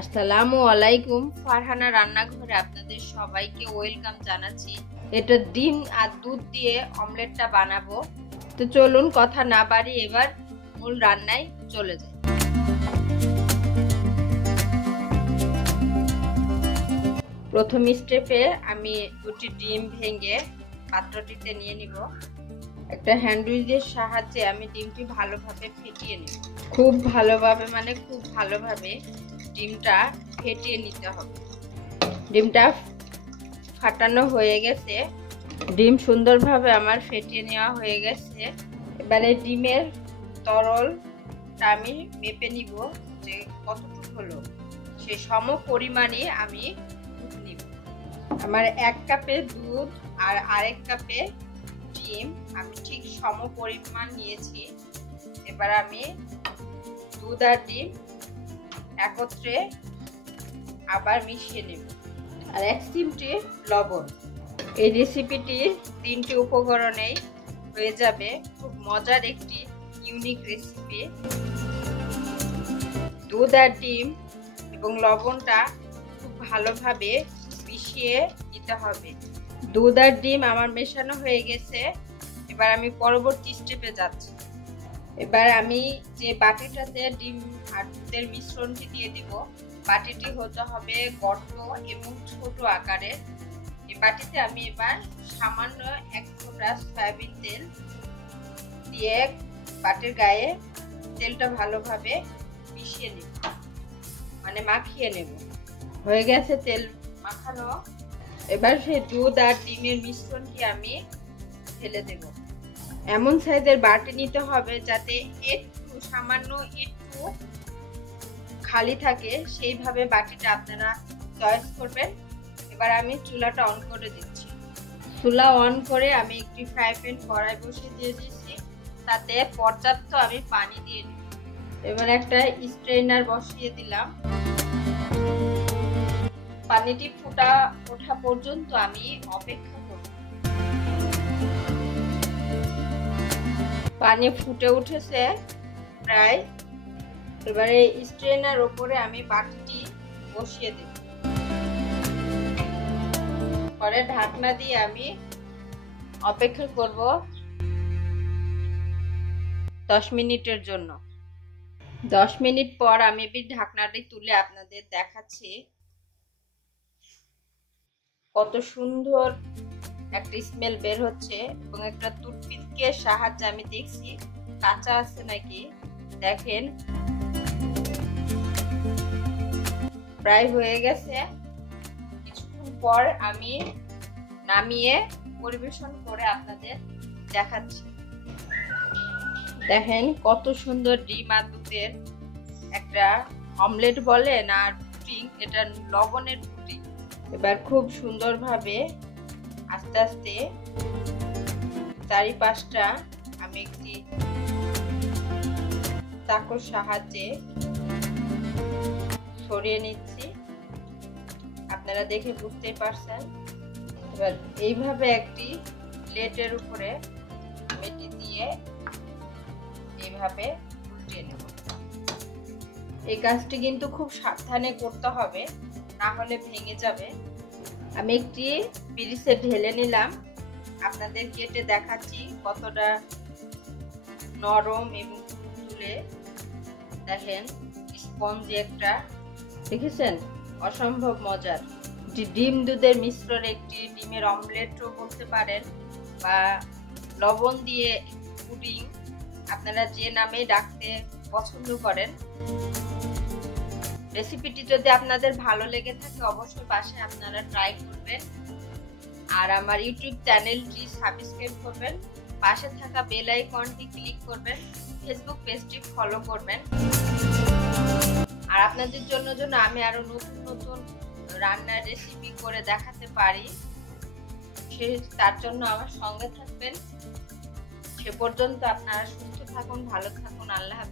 আসসালামু আলাইকুম। ফারহানা রান্নাঘরে আপনাদের সবাইকে ওয়েলকাম জানাচ্ছি। এটা ডিম আর দুধ দিয়ে অমলেটটা বানাবো। তো চলুন কথা না বাড়িয়ে এবার মূল রান্নায় চলে যাই। প্রথম স্টেপে আমি দুটি ডিম ভেঙে পাত্রটিতে নিয়ে নিব। একটা হ্যান্ড উইচের সাহায্যে আমি ডিমটি ভালোভাবে ফেটিয়ে নেব। খুব ভালোভাবে ডিমটা ফেটিয়ে নিতে হবে। ডিমটা ফাটানো হয়ে গেছে। ডিম সুন্দরভাবে আমার ফেটিয়ে নেওয়া হয়ে গেছে। এবারে ডিমের তরলটা আমি মেপে নিব যে কতটুকু হলো, সে সম পরিমাণে আমি দুধ নিব। আমার 1 কাপে দুধ আর আরেক কাপে ডিম আমি ঠিক সম পরিমাণ নিয়েছি। এবার আমি দুধ আর ডিম একত্রে আবার মিশিয়ে নেব। আর 1 চিমটি লবণ। এই রেসিপিটি 3টি উপকরণেই হয়ে যাবে। খুব মজার একটি ইউনিক রেসিপি। দুধ আর ডিম এবং লবণটা খুব ভালোভাবে মিশিয়ে নিতে হবে। দুধ আর ডিম আমার মেশানো হয়ে গেছে। এবার আমি পরবর্তী স্টেপে যাচ্ছি। এবার আমি যে বাটিটাতে ডিম আর দুধের মিশ্রণটি দিয়ে দিব, বাটিটি হতে হবে গর্ত এবং ছোট আকারের। এই বাটিতে আমি এবার সামান্য 1 ফোঁটা সয়াবিন তেল দিয়ে বাটির গায়ে তেলটা ভালোভাবে মিশিয়ে নেব, মানে মাখিয়ে নেব। হয়ে গেছে তেল মাখানো। এবার সেই দুধ আর ডিমের মিশ্রণটি আমি ঢেলে দেব। এমন সাইজের বাটি নিতে হবে যাতে সামান্য একটু খালি থাকে, সেইভাবে বাটিটা আপনারা চয়েস করবেন। এবার আমি চুলাটা অন করে দিচ্ছি। চুলা অন করে আমি একটি ফ্রাই প্যান কড়াই বসিয়ে দিয়ে দিয়েছি। তাতে পর্যাপ্ত আমি পানি দিয়ে দিই। এবার একটা স্ট্রেনার বসিয়ে দিলাম। পানিটি ওঠা পর্যন্ত আমি অপেক্ষা করব। পানি ফুটে উঠেছে প্রায়। এবারে স্ট্রেনার উপরে আমি বাটিটি বসিয়ে দেব। পরে ঢাকনা দিয়ে আমি অপেক্ষা করব 10 মিনিটের জন্য। 10 মিনিট পর আমি ঢাকনাটি তুলে আপনাদের দেখাচ্ছি। কত সুন্দর একটা স্মেল বের হচ্ছে এবং একটা টুথপিকের সাহায্যে আমি দেখছি কাঁচা আছে নাকি। দেখেন প্রায় হয়ে গেছে। কিছুক্ষণ পর আমি নামিয়ে পরিবেশন করে আপনাদের দেখাচ্ছি। দেখেন কত সুন্দর ডিম আর দুধের একটা অমলেট বলেন আর পুডিং, এটা লবণের পুডিং। এবার খুব সুন্দরভাবে আস্তে আস্তে চারিপাশটা আমি একটি চাকুর সাহায্যে ছড়িয়ে নিচ্ছি। আপনারা দেখে বুঝতেই পারছেন। এবার এইভাবে একটি প্লেটের উপরে মেটি দিয়ে এইভাবে উল্টিয়ে নেব। এই কাজটি কিন্তু খুব সাবধানে করতে হবে, না হলে ভেঙে যাবে। আমি একটি পিরিচে ঢেলে নিলাম। আপনাদের কেটে দেখাচ্ছি কতটা নরম এবং তুলে। দেখেন স্পঞ্জি একটা, দেখেছেন? অসম্ভব মজার। ডিম দুধের মিশ্রণ একটি ডিমের অমলেটও করতে পারেন, বা লবণ দিয়ে পুডিং, আপনারা যে নামে ডাকতে পছন্দ করেন। রেসিপিটি যদি আপনাদের ভালো লেগে থাকে অবশ্যই বাসায় আপনারা ট্রাই করবেন। আর আমার ইউটিউব চ্যানেলটি সাবস্ক্রাইব করবেন, পাশে থাকা বেল আইকনটি ক্লিক করবেন, ফেসবুক পেজটি ফলো করবেন। আর আপনাদের জন্য আমি আরো নতুন রান্নার রেসিপি করে দেখাতে পারি, তার জন্য আমার সঙ্গে থাকবেন। সে পর্যন্ত আপনারা সুস্থ থাকুন, ভালো থাকুন। আল্লাহ হাফেজ।